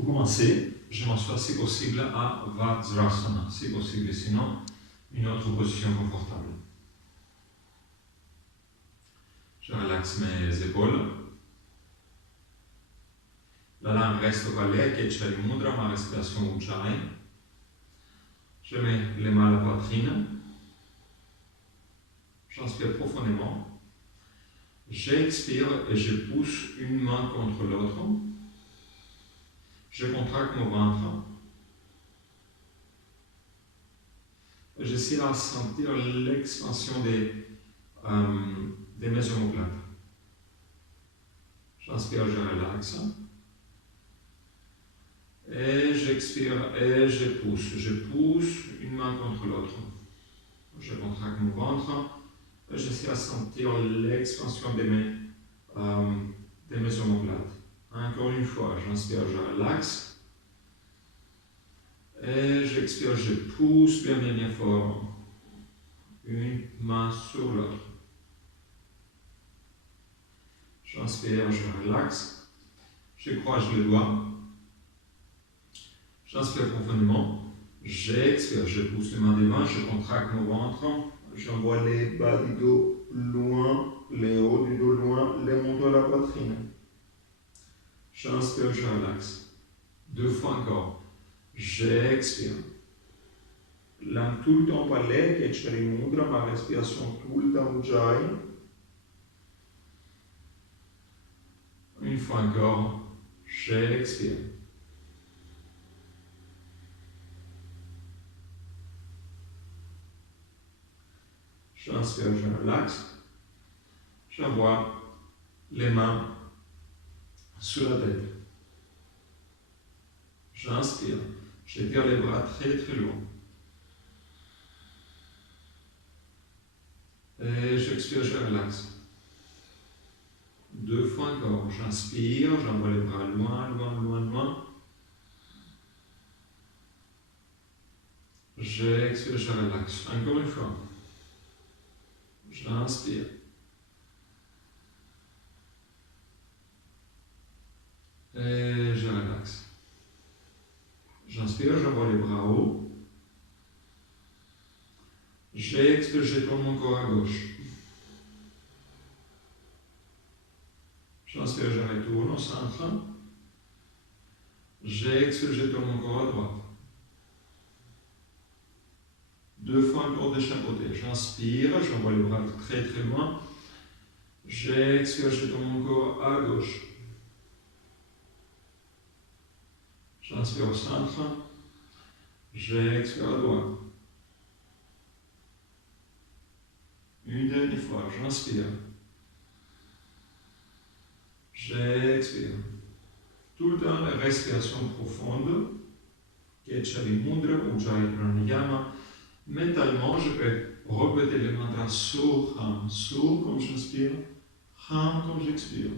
Pour commencer, je m'assois si possible à Vajrasana, si possible, sinon une autre position confortable. Je relaxe mes épaules. La langue reste au palais, Kechari Mudra, ma respiration Ujjayi. Je mets les mains à la poitrine. J'inspire profondément. J'expire et je pousse une main contre l'autre. Je contracte mon ventre. J'essaie de sentir l'expansion des mes omoplates. J'inspire, je relaxe. Et j'expire et je pousse. Je pousse une main contre l'autre. Je contracte mon ventre. Et j'essaie de sentir l'expansion des mes omoplates. Encore une fois, j'inspire, je relaxe. Et j'expire, je pousse bien fort. Une main sur l'autre. J'inspire, je relaxe. Je croise les doigts. J'inspire profondément. J'expire, je pousse les mains devant, je contracte mon ventre. J'envoie les bas du dos loin, les hauts du dos loin, les manteaux à la poitrine. J'inspire, je relaxe. 2 fois encore. J'expire. Langue tout le temps palais, Kechari Mudra, ma respiration tout le temps Ujjayi. Une fois encore, j'expire. J'inspire, je relaxe. J'envoie les mains sur la tête. J'inspire. J'étire les bras très loin. Et j'expire, je relaxe. 2 fois encore. J'inspire, j'envoie les bras loin. J'expire, je relaxe. Encore une fois. J'inspire. Et je relaxe. J'inspire, j'envoie les bras haut. J'expire, je tourne mon corps à gauche. J'inspire, je retourne au centre. J'expire, je tourne mon corps à droite. 2 fois encore de chaque côté. J'inspire, j'envoie les bras très loin. J'expire, je tourne mon corps à gauche. J'inspire au centre. J'expire à droite. Une dernière fois, j'inspire. J'expire. Tout le temps, la respiration profonde. Kechari Mudra, Ujjayi Pranayama. Mentalement, je peux répéter le mantra Sur comme j'inspire, Ham comme j'expire.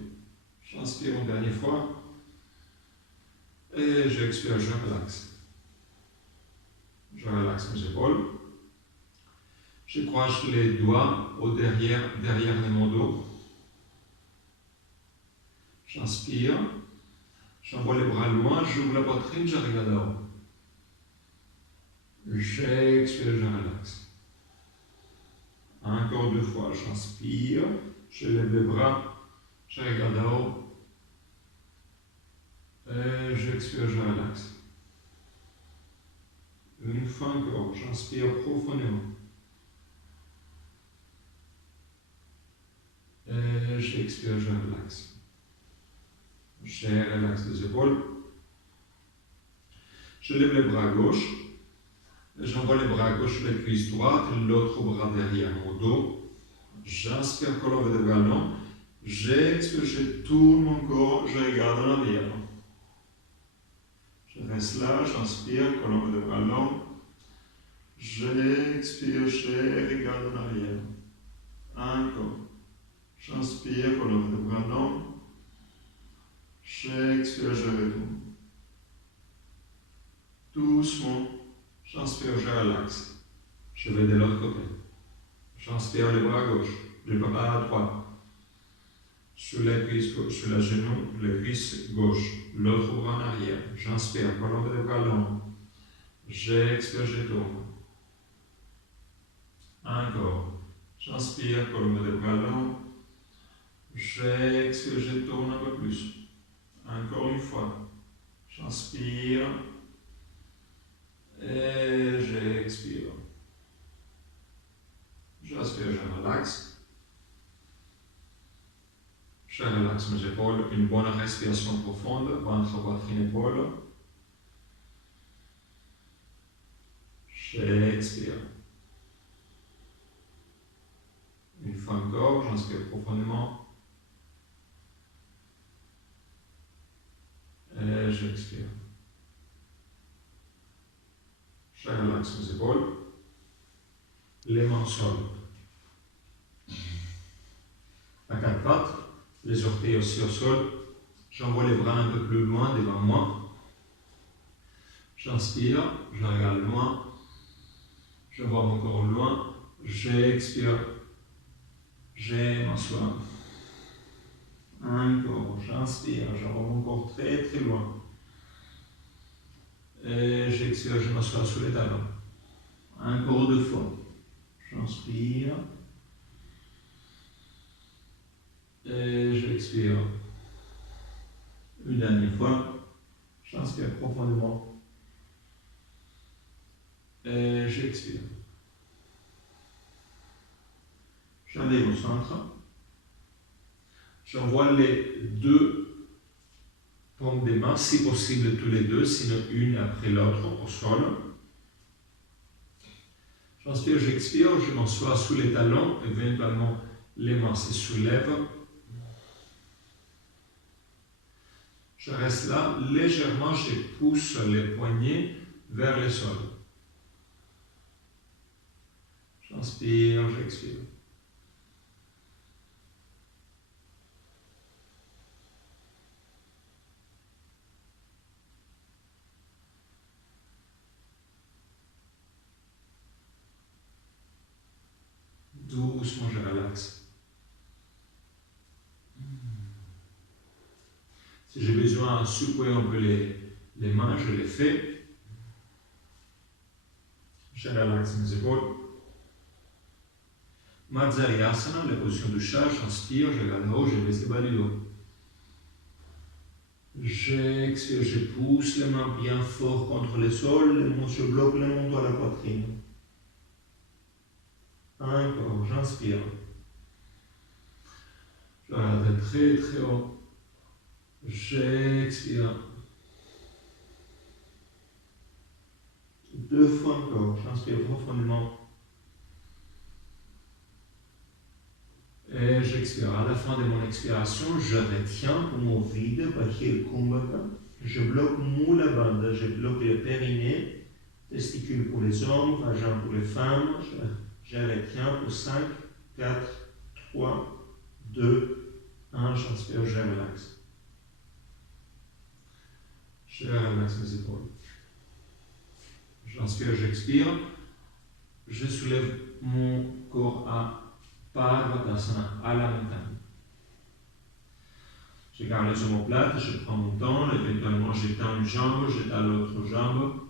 J'inspire une dernière fois. Et j'expire, je relaxe. Je relaxe mes épaules. Je croise les doigts derrière mon dos. J'inspire. J'envoie les bras loin, j'ouvre la poitrine, je regarde là-haut. J'expire, je relaxe. Encore 2 fois, j'inspire, je lève les bras, je regarde là-haut. Et j'expire, je relaxe. Une fois encore, j'inspire profondément. Et j'expire, je relaxe. Je relaxe les épaules. Je lève les bras à gauche. J'envoie les bras à gauche, les cuisses droites, l'autre bras derrière mon dos. J'inspire, colonne de ballon. J'expire, je tourne mon corps, je regarde en arrière. Je reste là, j'inspire, colonne de ballon. J'expire, je regarde en arrière. Encore. J'inspire, colonne de ballon. J'expire, je retourne. Doucement. J'inspire, je relaxe. Je vais de l'autre côté. J'inspire les bras à gauche, les bras à droite. sur la genou, la cuisse gauche, l'autre bras en arrière. J'inspire, colonne vertébrale longue. J'expire, je tourne. Encore. J'inspire, colonne vertébrale longue. J'expire, je tourne un peu plus. Encore une fois. J'inspire. Et j'expire. J'inspire, je relaxe. Je relaxe mes épaules, une bonne respiration profonde, ventre, poitrine, épaules. J'expire. Une fois encore, j'inspire profondément. Et j'expire. Je relaxe mes épaules. Les mains au sol. À quatre pattes. Les orteils aussi au sol. J'envoie les bras un peu plus loin devant moi. J'inspire, je regarde loin. Je vois mon corps loin. J'expire. Je m'assois. Encore, j'inspire, je vois mon corps très très loin. Et j'expire, je m'assois sur les talons. Encore deux fois. J'inspire. Et j'expire. Une dernière fois. J'inspire profondément. Et j'expire. J'arrive au centre. J'envoie les deux paumes des mains, si possible tous les deux, sinon une après l'autre au sol. J'inspire, j'expire, je m'assois sous les talons, éventuellement les mains se soulèvent. Je reste là, légèrement, je pousse les poignets vers le sol. J'inspire, j'expire. Doucement, je relaxe. Si j'ai besoin de secouer un peu les mains, je les fais. Je relaxe mes épaules. Matsuriasana, la position du chat, j'inspire, je regarde en haut, je baisse les bas du dos. J'expire, je pousse les mains bien fort contre le sol, je bloque le menton à la poitrine. Encore, j'inspire. Je regarde très très haut. J'expire. Deux fois encore, j'inspire profondément. Et j'expire. À la fin de mon expiration, je retiens pour mon vide, Bakhir Kumbhaka. Je bloque Mula Bandha, je bloque le périnée, testicule pour les hommes, vagin pour les femmes. Je retiens pour 5, 4, 3, 2, 1. J'inspire, je relaxe. Je relaxe mes épaules. J'inspire, j'expire. Je soulève mon corps à Parvatasana, à la montagne. Je garde les omoplates, je prends mon temps, éventuellement j'étends une jambe, j'étends l'autre jambe.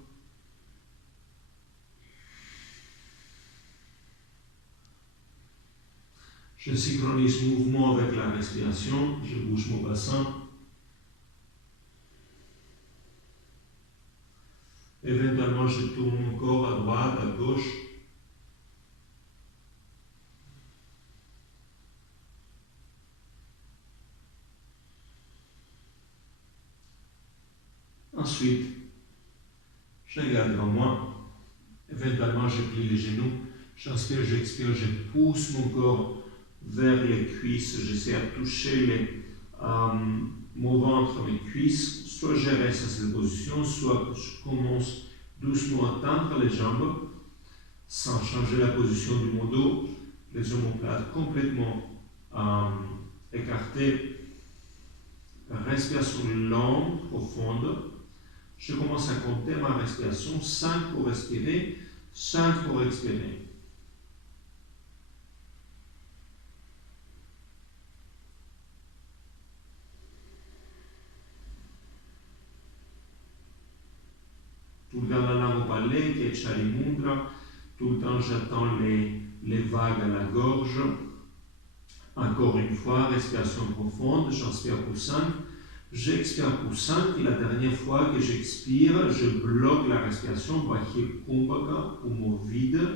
Je synchronise mouvement avec la respiration, je bouge mon bassin. Éventuellement, je tourne mon corps à droite, à gauche. Ensuite, je regarde devant moi. Éventuellement, je plie les genoux. J'inspire, j'expire, je pousse mon corps vers les cuisses. J'essaie de toucher mon ventre, mes cuisses. Soit je reste à cette position, soit je commence doucement à tendre les jambes sans changer la position de mon dos. Les omoplates complètement écartées. Respiration longue, profonde. Je commence à compter ma respiration. 5 pour respirer, 5 pour expirer. tout le temps la langue au palais, che c'ha les mundra, tout le temps j'attends les vagues à la gorge. Encore une fois, respiration profonde, j'inspire pour 5, j'expire pour 5, la dernière fois que j'expire, je bloque la respiration, bahi kumbhaka, poumon vide,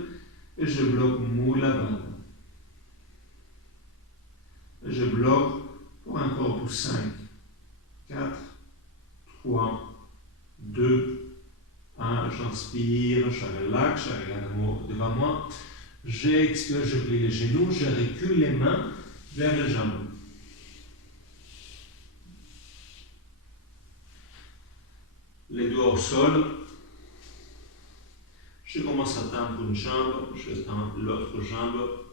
et je bloque Muladhara. Je bloque pour encore pour 5, 4, 3, 2, 1, j'inspire, je relaxe, je regarde devant moi, j'expire, je plie les genoux, je recule les mains vers les jambes. Les doigts au sol. Je commence à tendre une jambe, je tends l'autre jambe.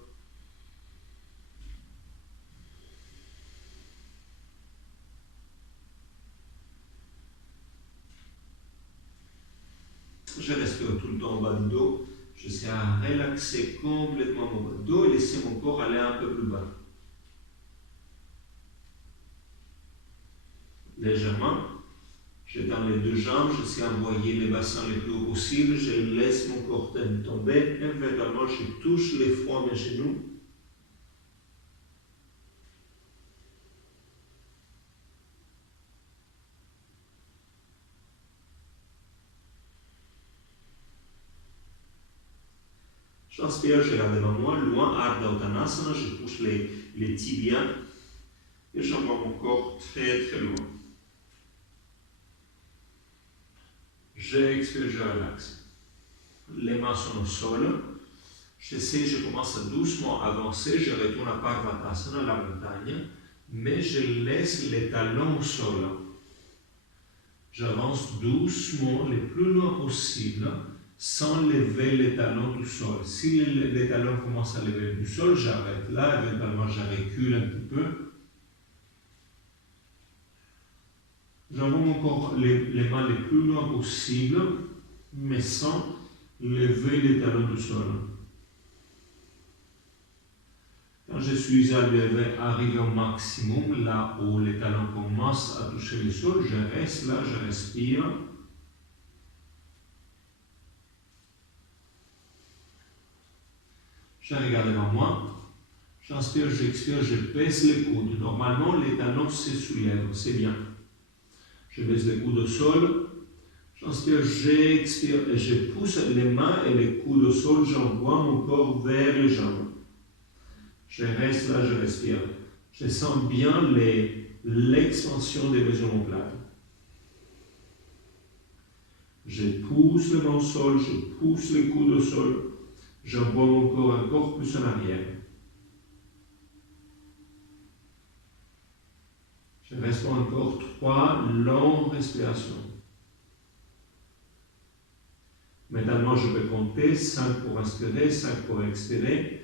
Je respire tout le temps en bas du dos. J'essaie à relaxer complètement mon bas du dos et laisser mon corps aller un peu plus bas. Légèrement. J'étends les deux jambes, j'essaie d'envoyer les bassins les plus haut possible, je laisse mon corps tomber, intégralement je touche les fronts à mes genoux. J'inspire, je regarde devant moi, loin, Ardha Uttanasana, je pousse les tibias et j'envoie mon corps très très loin. J'expire, je relaxe. Les mains sont au sol. Je commence à doucement avancer, je retourne à Parvatasana, la montagne, mais je laisse les talons au sol. J'avance doucement, le plus loin possible, sans lever les talons du sol. Si les talons commencent à lever du sol, j'arrête là, éventuellement je recule un petit peu. J'envoie encore les mains les plus loin possible, mais sans lever les talons du sol. Quand je suis arrivé au maximum, là où les talons commencent à toucher le sol, je reste là, je respire. Je regarde devant moi. J'inspire, j'expire, je baisse les coudes. Normalement, les talons se soulèvent, c'est bien. Je baisse les coudes au sol. J'inspire, j'expire et je pousse les mains et les coudes au sol. J'envoie mon corps vers les jambes. Je reste là, je respire. Je sens bien l'expansion des mes omoplates. Je pousse les mains au sol, je pousse les coudes au sol. J'envoie mon corps encore plus en arrière. Je reste encore 3 longues respirations. Maintenant, je peux compter 5 pour inspirer, 5 pour expirer.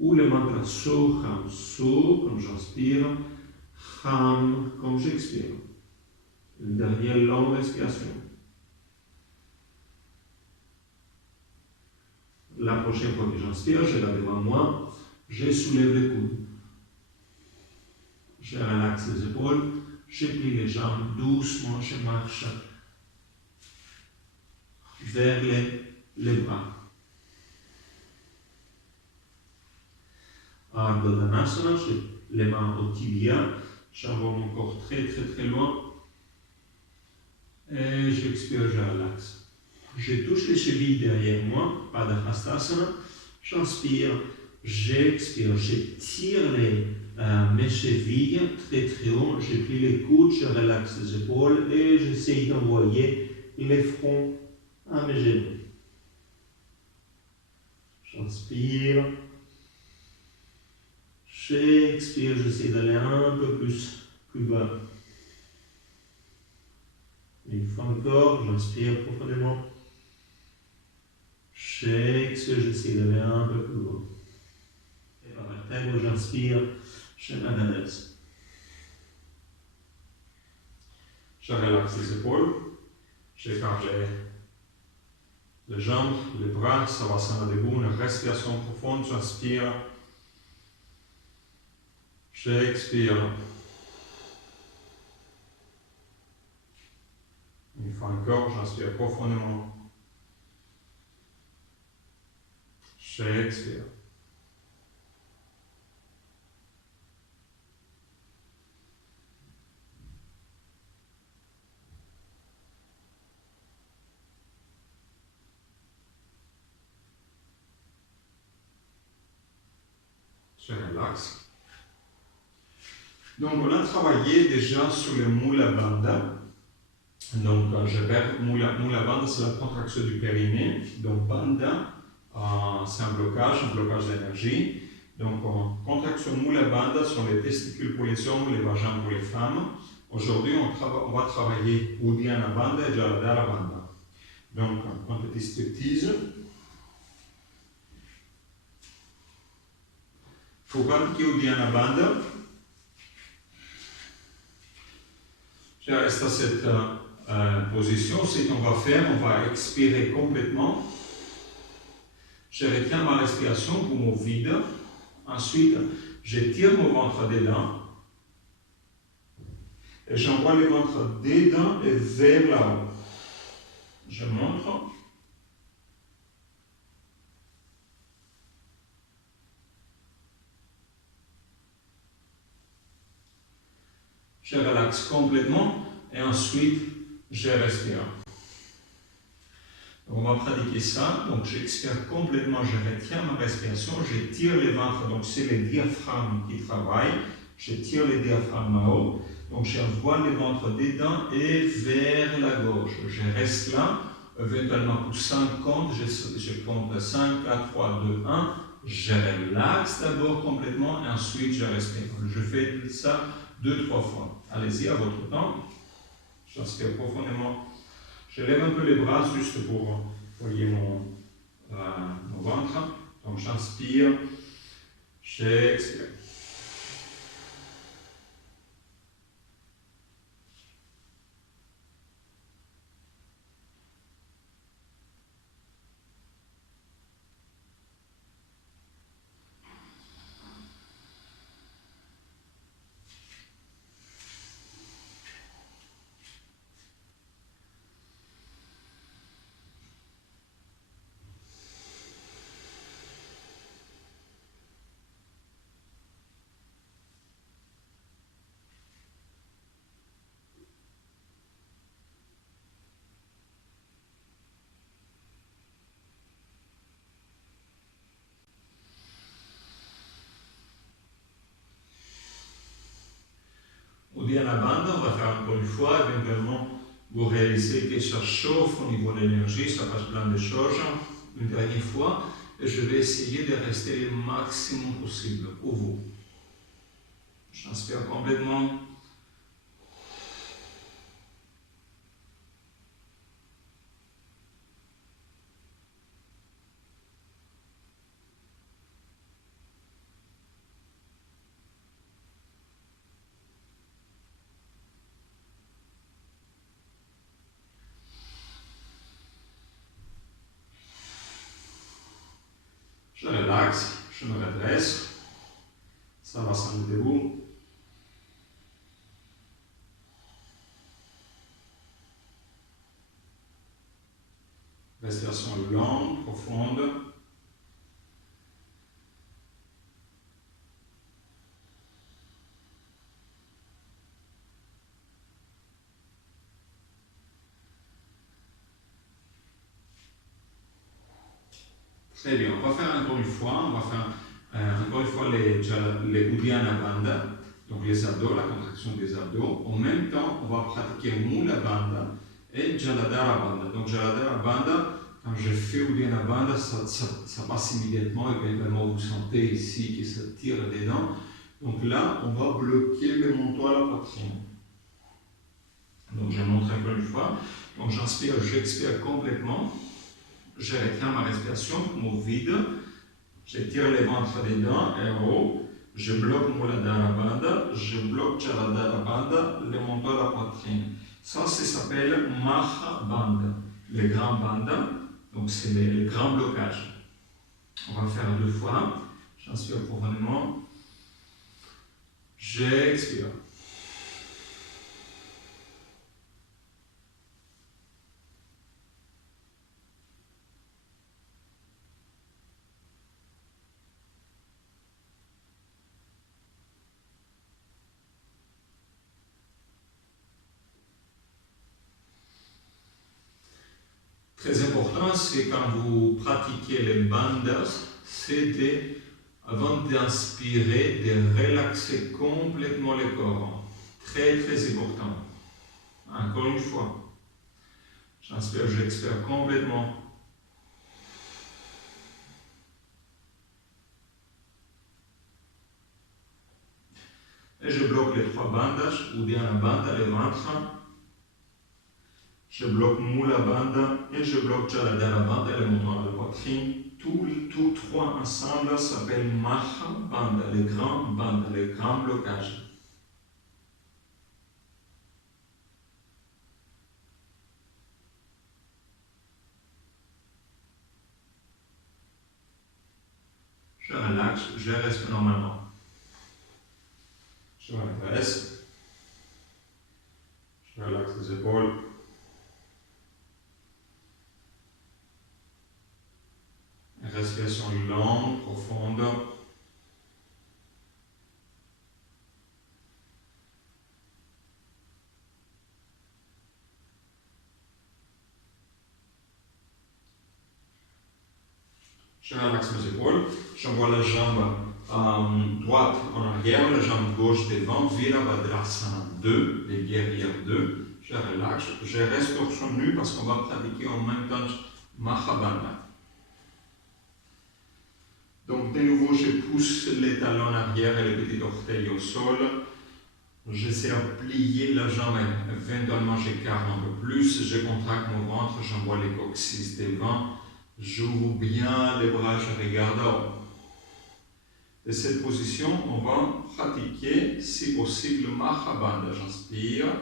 Ou le mantra So, Ham, So, comme j'inspire, Ham, comme j'expire. Une dernière longue respiration. La prochaine fois que j'inspire, je regarde devant moi, je soulève les coudes. Je relaxe les épaules, je plie les jambes doucement, je marche vers les bras. Ardha Uttanasana, les mains au tibia, j'envoie mon corps très très très loin. Et j'expire, je relaxe. Je touche les chevilles derrière moi, Padahastasana. J'inspire, j'expire, je tire mes chevilles très très haut, je plie les coudes, je relaxe les épaules et j'essaye d'envoyer les fronts à mes genoux. J'inspire. J'expire, j'essaie d'aller un peu plus bas. Une fois encore, j'inspire profondément. J'expire, j'essaie d'aller un peu plus loin. Et par vertèbre, j'inspire, je m'adresse. Je relaxe les épaules. J'écarte les jambes, les bras, Savasana debout, une respiration profonde, j'inspire. J'expire. Une fois encore, j'inspire profondément. j'expire. Je relaxe. Donc, on a travaillé déjà sur le Mula Bandha. Donc, je répète, Mula Bandha, c'est la contraction du périnée. Donc, Bandha, c'est un blocage d'énergie. Donc, contraction Mula Bandha sont les testicules pour les hommes, les vagins pour les femmes. Aujourd'hui, on va travailler Uddiyana Bandha et Jaladhara Bandha. Donc, un petit striptease. Il faut pratiquer Uddiyana Bandha. Je reste à cette position. Ce qu'on va faire, on va expirer complètement. Je retiens ma respiration pour mon vide. Ensuite, je tire mon ventre dedans. Et j'envoie le ventre dedans et vers là-haut. Je montre. Je relaxe complètement et ensuite je respire. On va pratiquer ça. Donc j'expire complètement, je retiens ma respiration, je tire le ventre, donc c'est le diaphragme qui travaille. Je tire le diaphragme en haut. Donc j'envoie le ventre dedans et vers la gauche. Je reste là, éventuellement pour 5 comptes, je compte 5, 4, 3, 2, 1. Je relaxe d'abord complètement et ensuite je respire. Je fais ça 2-3 fois. Allez-y à votre temps. J'inspire profondément. Je lève un peu les bras juste pour voyez mon ventre. Donc j'inspire, j'expire. Uddiyana Bandha, on va faire encore une fois, éventuellement vous réalisez que ça chauffe au niveau de l'énergie, ça passe plein de choses. Une dernière fois, et je vais essayer de rester le maximum possible pour vous. J'inspire complètement. Je relaxe, je me redresse. Ça va s'en debout. Respiration longue, profonde. Très bien, on va faire encore une fois, les Uddiyana Bandha, donc les abdos, la contraction des abdos. En même temps, on va pratiquer Mula Bandha et Jaladhara Bandha. Donc Jaladhara Bandha, quand je fais Uddiyana Bandha, ça passe immédiatement, et éventuellement vous sentez ici que ça tire dedans. Donc là, on va bloquer le menton à la poitrine. Donc je montre encore une fois. Donc j'inspire, j'expire complètement. Je retiens ma respiration, mon vide. Je tire le ventre dedans et en haut. Je bloque Muladhara Bandha, je bloque Jaladhara Bandha, le menton à la poitrine. Ça s'appelle Maha Bandha, le grand Bandha. Donc c'est le grand blocage. On va faire 2 fois. J'inspire profondément. J'expire. Très important, c'est quand vous pratiquez les bandhas, c'est avant d'inspirer, de relaxer complètement le corps. Très très important. Encore une fois, j'inspire, j'expire complètement. Et je bloque les 3 bandages, ou bien la bande, le ventre. Je bloque Mula Bandha et je bloque Jaladhara Bandha et le mouvement de la poitrine. Tous 3 ensemble s'appellent Maha Bandha, les grands bandhas, les grands blocages. Je relaxe, je reste normalement. Je m'adresse. Je relaxe les épaules. Respiration longue, profonde. Je relaxe mes épaules. J'envoie la jambe droite en arrière, la jambe gauche devant, Virabhadrasana 2, les guerrières 2. Je relaxe, je reste torsion nu parce qu'on va pratiquer en même temps Mahabandha. Donc de nouveau, je pousse les talons en arrière et les petits orteils au sol. J'essaie de plier la jambe, éventuellement j'écarte un peu plus, je contracte mon ventre, j'envoie les coccyx devant, j'ouvre bien les bras, je regarde en haut. De cette position, on va pratiquer, si possible, Mahabandha. J'inspire,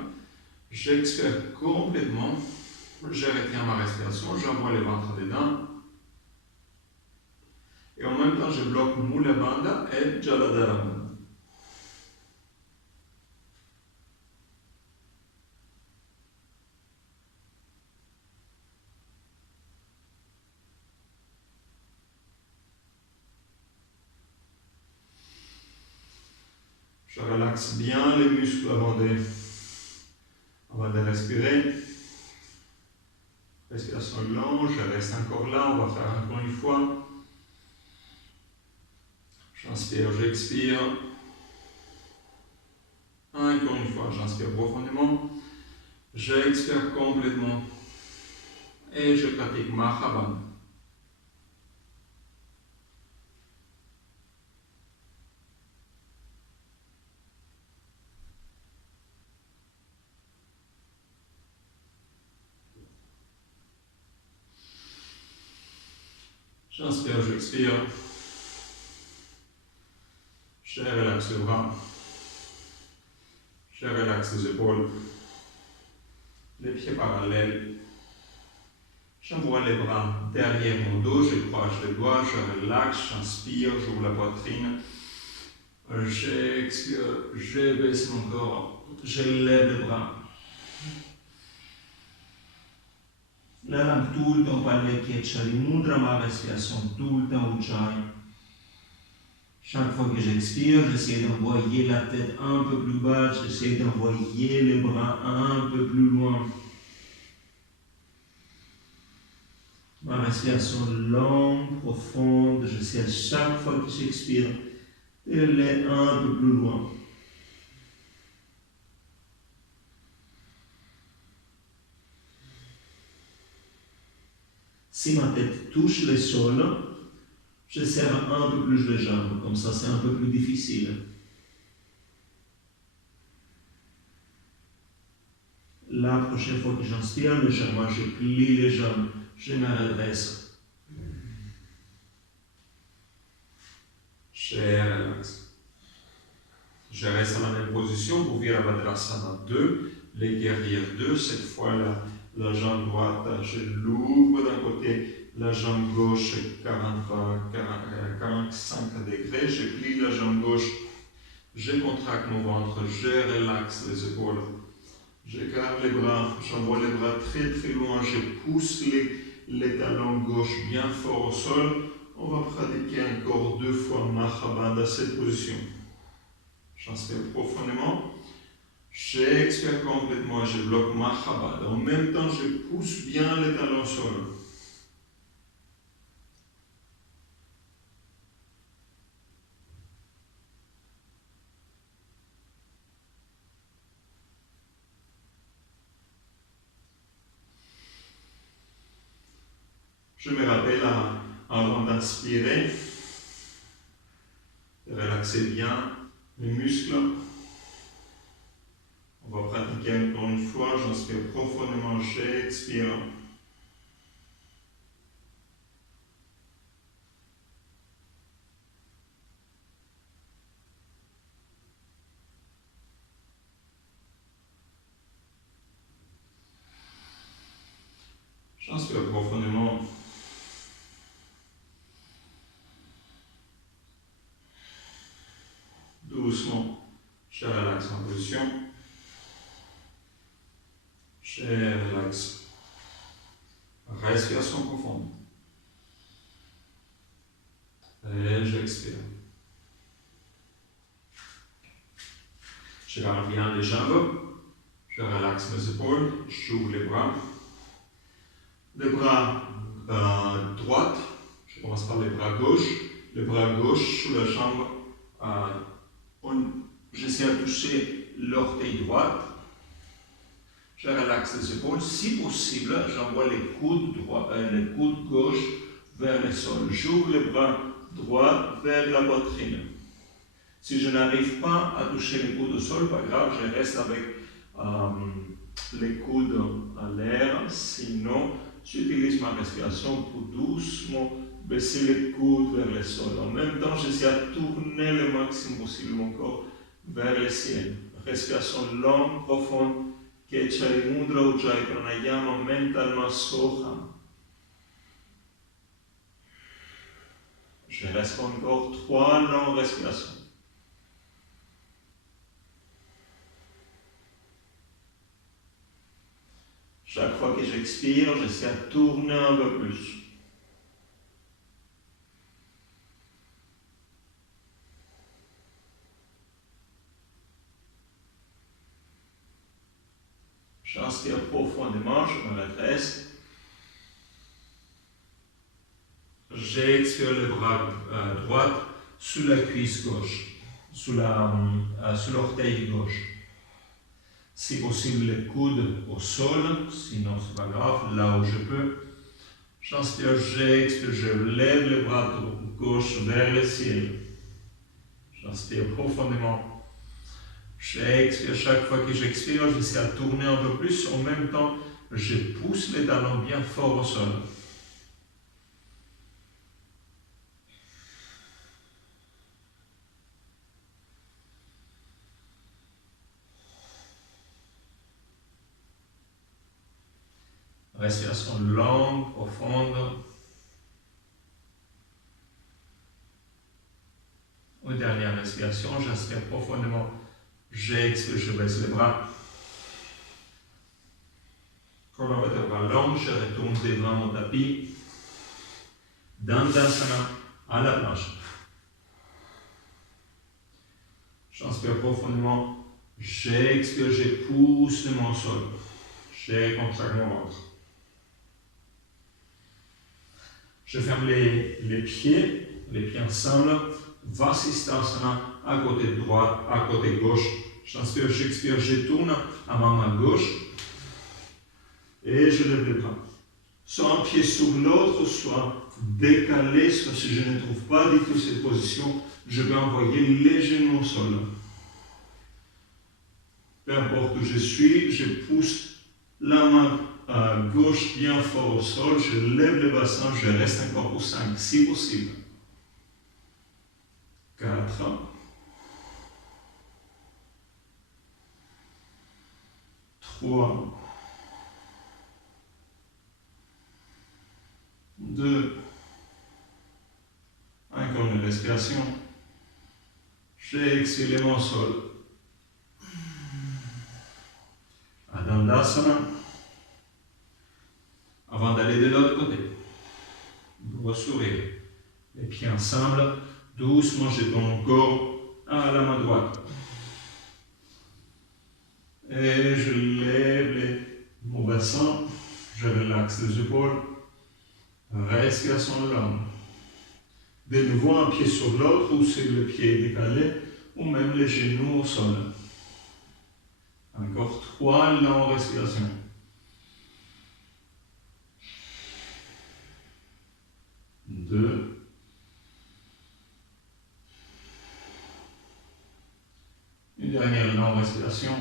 j'expire complètement, je retiens ma respiration, j'envoie le ventre dedans. Et en même temps, je bloque Mula Bandha et Jaladhara Bandha. Je relaxe bien les muscles avant de respirer. Respiration longue, je reste encore là, on va faire encore une fois. J'inspire, j'expire. Encore une fois, j'inspire profondément. J'expire complètement. Et je pratique Mahabandha. J'inspire, j'expire. Je relaxe le bras. Je relaxe les épaules. Les pieds parallèles. J'envoie les bras derrière mon dos, je croise les doigts, je relaxe, j'inspire, j'ouvre la poitrine. J'expire, je baisse mon corps, je lève les bras. Là, tout le temps par les Ketchali, Mudra, ma respiration, tout le temps Ujjayi. Chaque fois que j'expire, j'essaie d'envoyer la tête un peu plus bas, j'essaie d'envoyer les bras un peu plus loin. Ma respiration longue, profonde, j'essaie à chaque fois que j'expire d'aller un peu plus loin. Si ma tête touche le sol, je serre un peu plus les jambes, comme ça c'est un peu plus difficile. La prochaine fois que j'inspire, légèrement je plie les jambes, je me redresse. Je relaxe. Je reste dans la même position pour Virabhadrasana 2, les guerrières 2. Cette fois-là, la jambe droite, je l'ouvre d'un côté, la jambe gauche 45 degrés, je plie la jambe gauche, je contracte mon ventre, je relaxe les épaules, je garde les bras, j'envoie les bras très très loin, je pousse les talons gauche bien fort au sol. On va pratiquer encore 2 fois Mahabandha à cette position. J'inspire profondément, J'expire complètement, je bloque ma chabad. En même temps, je pousse bien les talons au sol. Je me rappelle avant d'inspirer, de relaxer bien les muscles. On va pratiquer encore une fois, j'inspire profondément, j'expire. J'inspire profondément. Doucement, je relaxe en position. Je relaxe. Respiration profonde. Et j'expire. Je garde bien les jambes. Je relaxe mes épaules. J'ouvre les bras. Les bras droite. Je commence par les bras gauche. Le bras gauche sous la jambe. J'essaie de toucher l'orteil droite. Je relaxe les épaules. Si possible, j'envoie les coudes gauche vers le sol. J'ouvre les bras droits vers la poitrine. Si je n'arrive pas à toucher les coudes au sol, pas grave, je reste avec les coudes à l'air. Sinon, j'utilise ma respiration pour doucement baisser les coudes vers le sol. En même temps, j'essaie de tourner le maximum possible mon corps vers le ciel. Respiration longue, profonde. Kechari Mudra Ujjayi Pranayama mentalement Soha. Je reste encore 3 longues respirations. Chaque fois que j'expire, j'essaie de tourner un peu plus. J'inspire profondément, je me redresse. J'expire le bras droit sous la cuisse gauche, sous l'orteil gauche. Si possible, les coudes au sol, sinon c'est pas grave, là où je peux. J'inspire, j'expire, je lève le bras gauche vers le ciel. J'inspire profondément. J'expire, chaque fois que j'expire, j'essaie de tourner un peu plus. En même temps, je pousse les talons bien fort au sol. Respiration longue, profonde. Une dernière respiration, j'inspire profondément. J'expire, je baisse les bras. Colonne vertébrale longue, je retourne devant mon tapis. Dandasana à la planche. J'inspire profondément. J'expire, je pousse mon sol. Je contracte mon ventre. Je ferme les pieds ensemble. Vasisthasana à côté droit, à côté gauche. J'inspire, j'expire, je tourne à ma main gauche. Et je lève les bras. Soit un pied sur l'autre, soit décalé, soit si je ne trouve pas du tout cette position, je vais envoyer les genoux au sol. Peu importe où je suis, je pousse la main gauche bien fort au sol, je lève le bassin, je reste encore pour 5, si possible. 4. 3. 2. Encore une respiration. J'expire mon sol. À Dandasana. Avant d'aller de l'autre côté. Gros sourire. Les pieds ensemble. Doucement, je ton corps à la main droite. Et je lève mon bassin, je relaxe les épaules, respiration longue. De nouveau un pied sur l'autre ou c'est le pied décalé ou même les genoux au sol. Encore 3 longues respirations. 2. Une dernière longue respiration.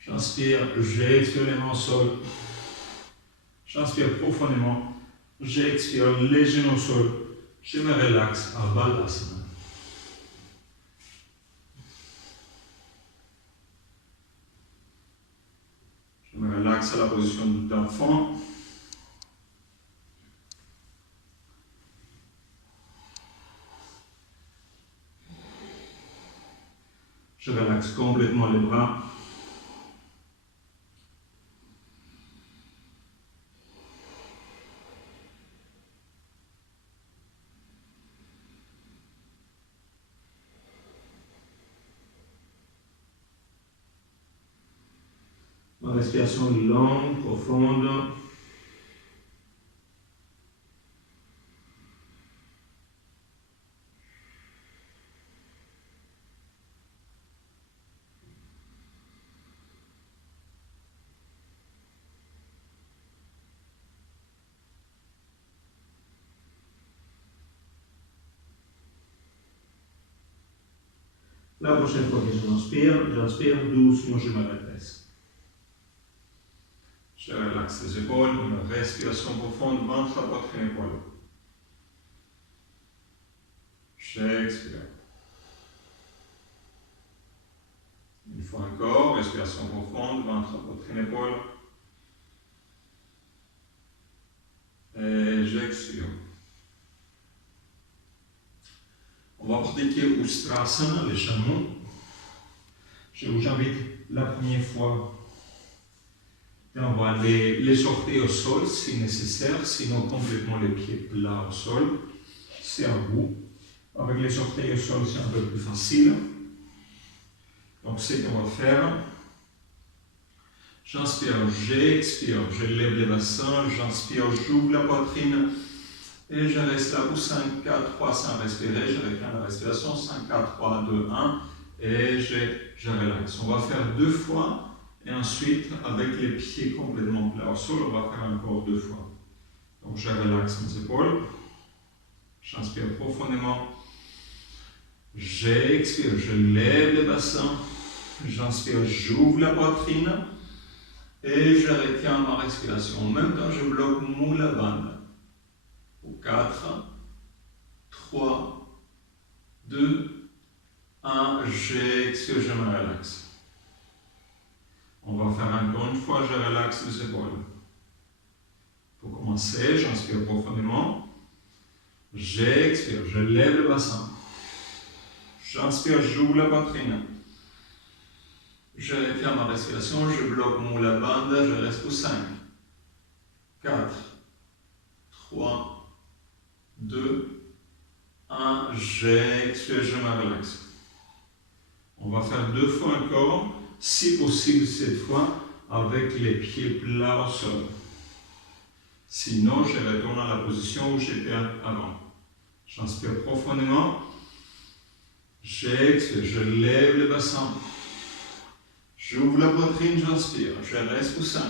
J'inspire, j'expire les mains au sol. J'inspire profondément. J'expire les genoux au sol. Je me relaxe à Balasana. Je me relaxe à la position d'enfant. Je relaxe complètement les bras. Ma respiration longue, profonde. La prochaine fois que j'inspire doucement, je me redresse. Je relaxe les épaules, une respiration profonde, ventre, poitrine, épaule. J'expire. Une fois encore, respiration profonde, ventre, poitrine, épaule. Et j'expire. On va pratiquer Ustrasana, les chameaux. Je vous invite la première fois. Et on va les sortir au sol si nécessaire, sinon complètement les pieds plats au sol. C'est à vous. Avec les orteils au sol, c'est un peu plus facile. Donc, ce qu'on va faire, j'inspire, j'expire, je lève les bassins, j'inspire, j'ouvre la poitrine et je reste là pour 5, 4, 3 sans respirer. Je retiens la respiration, 5, 4, 3, 2, 1 et je relaxe. On va faire 2 fois et ensuite, avec les pieds complètement plats au sol, on va faire encore 2 fois. Donc, je relaxe mes épaules, j'inspire profondément. J'expire, je lève le bassin, j'inspire, j'ouvre la poitrine et je retiens ma respiration. En même temps, je bloque la bande. 4, 3, 2, 1, j'expire, je me relaxe. On va faire encore une fois, je relaxe les épaules. Pour commencer, j'inspire profondément, j'expire, je lève le bassin. J'inspire, j'ouvre la poitrine. Je retiens ma respiration, je bloque la bande, je reste pour 5, 4, 3, 2, 1, j'expire, je me relaxe. On va faire 2 fois encore, si possible cette fois, avec les pieds plats au sol. Sinon, je retourne à la position où j'étais avant. J'inspire profondément. J'expire, je lève le bassin. J'ouvre la poitrine, j'inspire. Je reste pour 5.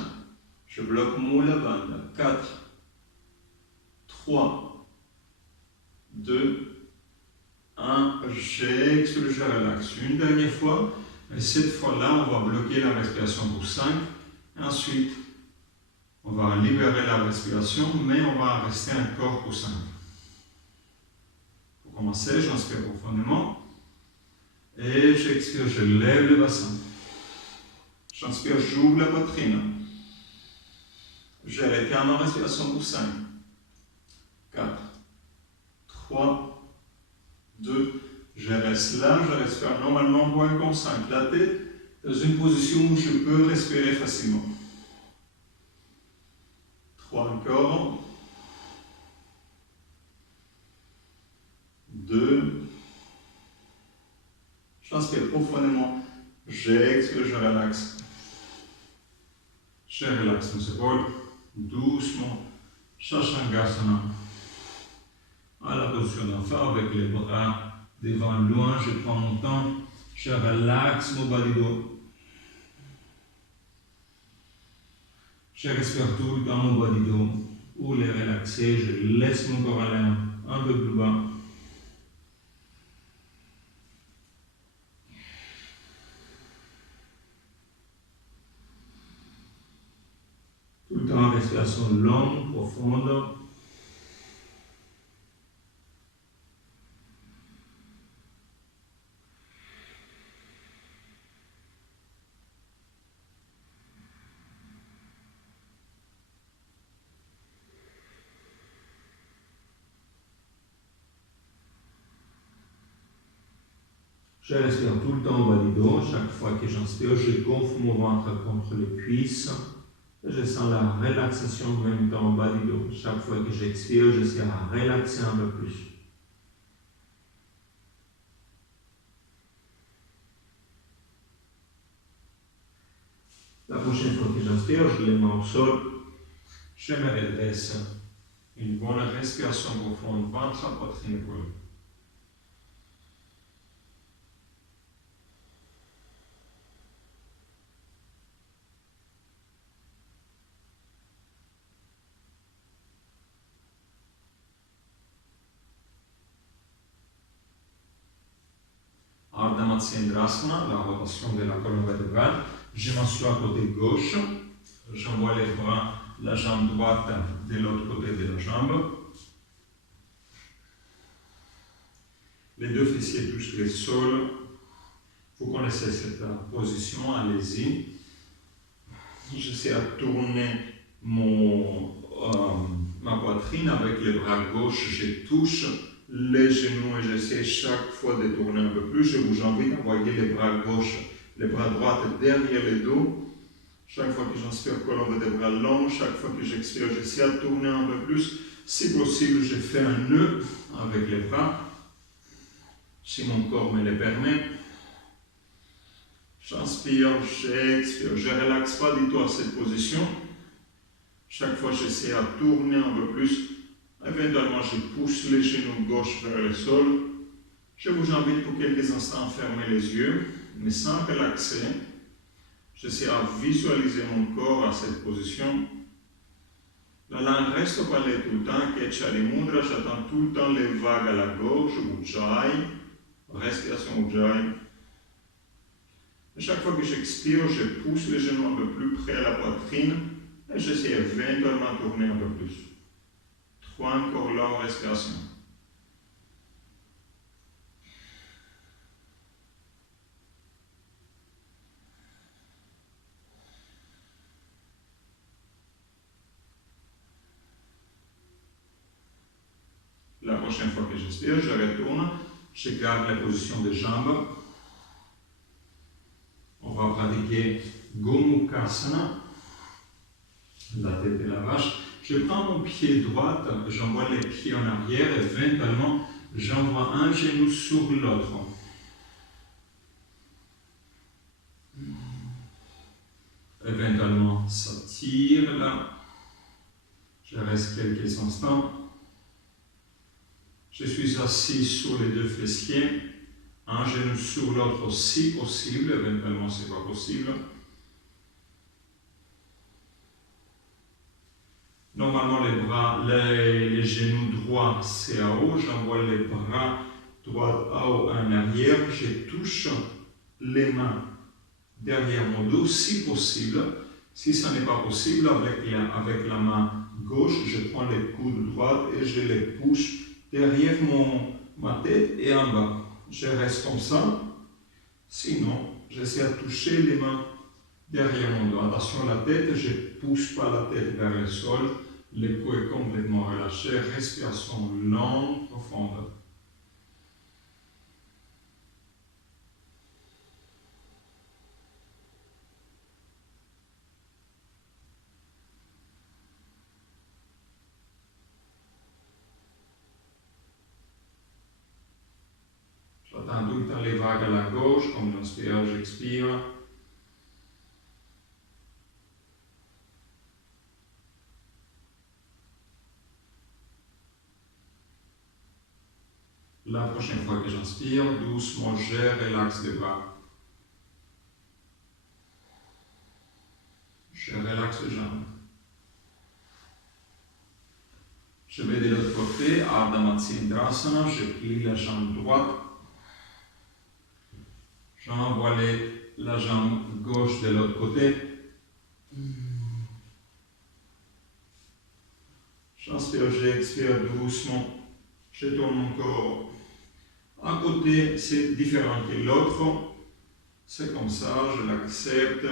Je bloque la bande. 4, 3, 2, 1. J'expire, je relaxe. Une dernière fois. Et cette fois-là, on va bloquer la respiration pour 5. Ensuite, on va libérer la respiration, mais on va rester encore pour 5. Pour commencer, j'inspire profondément. Et j'expire, je lève le bassin. J'inspire, j'ouvre la poitrine. Je retiens ma respiration pour 5, 4, 3, 2, je reste là, je respire normalement pour un compte 5. La tête dans une position où je peux respirer facilement. 3 encore. 2. J'inspire profondément. J'expire, je relaxe. Je relaxe mes épaules doucement. Shashangasana. À la position d'enfant avec les bras devant loin, je prends mon temps. Je relaxe mon bas du dos. Je respire tout le temps mon bas du dos. Pour les relaxer, je laisse mon corps aller un peu plus bas. Tout le temps, respiration longue, profonde. Je respire tout le temps au bas du dos. Chaque fois que j'inspire, je gonfle mon ventre contre les cuisses. Je sens la relaxation en même temps au bas du dos. Chaque fois que j'expire, j'essaie à relaxer un peu plus. La prochaine fois que j'inspire, je les mains au sol. Je me redresse. Une bonne respiration profonde, ventre, poitrine, épaule. Ardha Matsyendrasana, la rotation de la colonne vertébrale. Je m'assois à côté gauche. J'envoie les bras, la jambe droite de l'autre côté de la jambe. Les deux fessiers touchent le sol. Vous connaissez cette position, allez-y. J'essaie à tourner ma poitrine avec les bras gauche. Je touche les genoux et j'essaie chaque fois de tourner un peu plus. Je vous invite à envoyer les bras gauche, les bras droits derrière le dos. Chaque fois que j'inspire, colonne vertébrale longue. Chaque fois que j'expire, j'essaie de tourner un peu plus. Si possible, je fais un nœud avec les bras, si mon corps me le permet. J'inspire, j'expire. Je ne relaxe pas du tout à cette position. Chaque fois, j'essaie à tourner un peu plus. Éventuellement, je pousse les genoux gauche vers le sol. Je vous invite pour quelques instants à fermer les yeux, mais sans relaxer. J'essaie à visualiser mon corps à cette position. La langue reste au palais tout le temps. Kechari Mudra, j'attends tout le temps les vagues à la gauche. Ujjayi. Respiration Ujjayi. Et chaque fois que j'expire, je pousse les genoux un peu plus près à la poitrine et j'essaie éventuellement de tourner un peu plus. 3 encore longues respirations. La prochaine fois que j'expire, je retourne, je garde la position des jambes. On va pratiquer Gomukhasana, la tête de la vache. Je prends mon pied droit, j'envoie les pieds en arrière et éventuellement, j'envoie un genou sur l'autre. Éventuellement, ça tire là. Je reste quelques instants. Je suis assis sur les deux fessiers. Un genou sur l'autre si possible, éventuellement c'est pas possible. Normalement les genoux droits c'est à haut, j'envoie les bras droits à haut en arrière, je touche les mains derrière mon dos si possible. Si ce n'est pas possible, avec la main gauche, je prends les coudes droits et je les pousse derrière ma tête et en bas. Je reste comme ça. Sinon, j'essaie de toucher les mains derrière mon dos. Attention à la tête, je ne pousse pas la tête vers le sol. Le cou est complètement relâché. Respiration longue, profonde. J'attends tout le temps les vagues à la gauche. gauche, comme j'inspire, j'expire. La prochaine fois que j'inspire, doucement, je relaxe les bras. Je relaxe les jambes. Je vais de l'autre côté, Ardha Matsyendrasana, je plie la jambe droite. J'envoie la jambe gauche de l'autre côté. J'inspire, j'expire doucement. Je tourne mon corps. Un côté, c'est différent que l'autre. C'est comme ça, je l'accepte.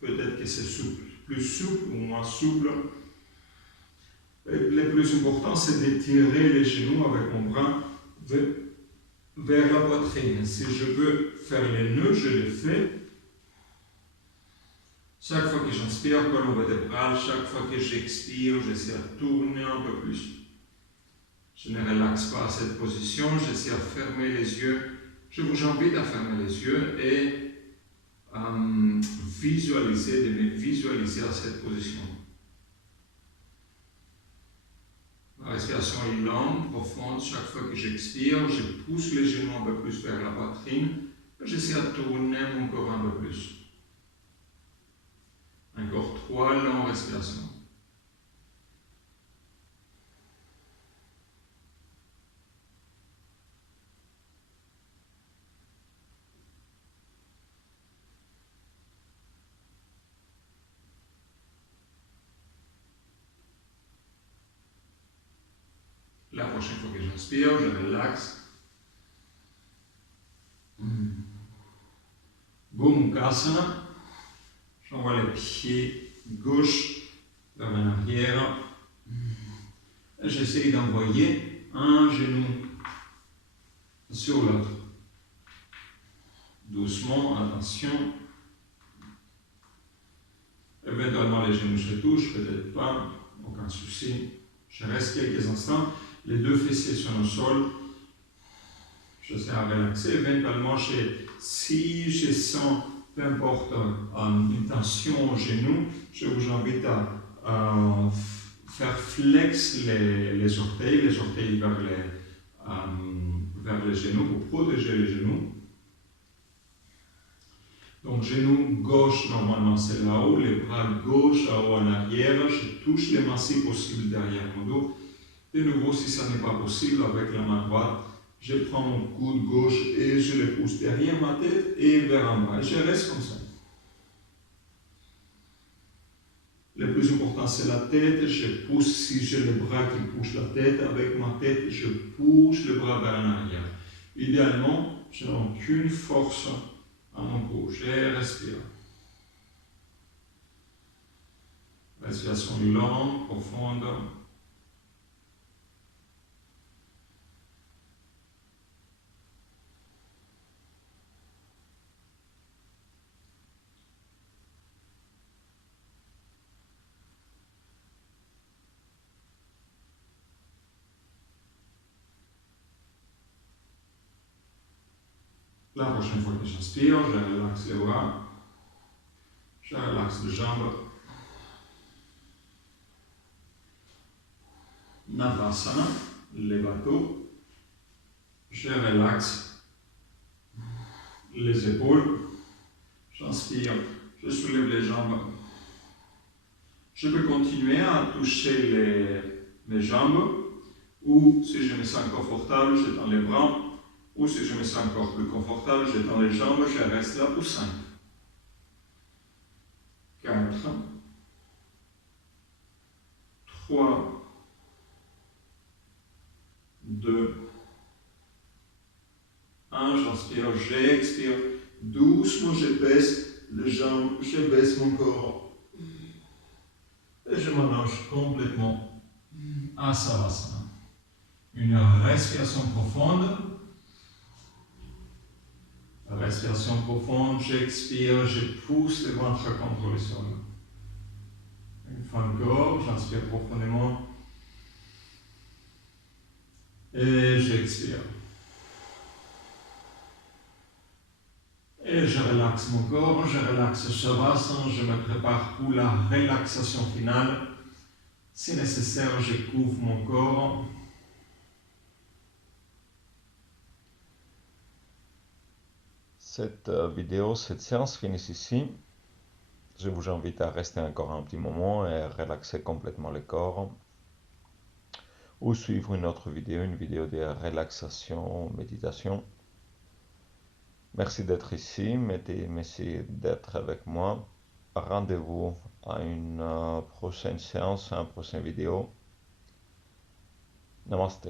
Peut-être que c'est souple, plus souple ou moins souple. Et le plus important, c'est d'étirer les genoux avec mon bras vers la poitrine. Si je veux faire les nœuds, je les fais. Chaque fois que j'inspire, colonne vertébrale, chaque fois que j'expire, j'essaie de tourner un peu plus. Je ne relaxe pas à cette position, j'essaie de fermer les yeux. Je vous invite à fermer les yeux et visualiser, de me visualiser à cette position. La respiration est longue, profonde. Chaque fois que j'expire, je pousse les genoux un peu plus vers la poitrine. J'essaie de tourner mon corps un peu plus. Encore 3 longues respirations. La prochaine fois que j'inspire, je relaxe. Gomukhasana. J'envoie les pieds gauche vers l'arrière. J'essaie d'envoyer un genou sur l'autre. Doucement, attention. Éventuellement, les genoux se touchent, peut-être pas, aucun souci. Je reste quelques instants. Les 2 fessiers sont au sol. J'essaie de relaxer. Éventuellement, si je sens, peu importe, une tension au genou, je vous invite à faire flex les orteils vers les genoux pour protéger les genoux. Donc, genou gauche, normalement, c'est là-haut, les bras gauche là-haut en arrière. Je touche les mains si possible derrière mon dos. De nouveau, si ça n'est pas possible, avec la main droite, je prends mon coude gauche et je le pousse derrière ma tête et vers en bas. Et je reste comme ça. Le plus important, c'est la tête. Je pousse, si j'ai le bras qui pousse la tête, avec ma tête, je pousse le bras vers en arrière. Idéalement, je n'ai aucune force à mon cou. Je respire. Respiration longue, profonde. La prochaine fois que j'inspire, je relaxe les bras, je relaxe les jambes. Navasana, les bateaux. Je relaxe les épaules. J'inspire, je soulève les jambes. Je peux continuer à toucher mes jambes, ou si je me sens confortable, je tends les bras. Ou si je me sens encore plus confortable, je tends les jambes, je reste là pour 5. 4. 3. 2. 1. J'inspire, j'expire. Doucement, je baisse les jambes, je baisse mon corps. Et je m'allonge complètement à Savasana. Une respiration profonde. Respiration profonde, j'expire, je pousse le ventre contre le sol. Une fois encore, j'inspire profondément. Et j'expire. Et je relaxe mon corps, je relaxe Shavasana, je me prépare pour la relaxation finale. Si nécessaire, je couvre mon corps. Cette vidéo, cette séance finit ici. Je vous invite à rester encore un petit moment et relaxer complètement le corps. Ou suivre une autre vidéo, une vidéo de relaxation, méditation. Merci d'être ici, merci d'être avec moi. Rendez-vous à une prochaine séance, à une prochaine vidéo. Namaste.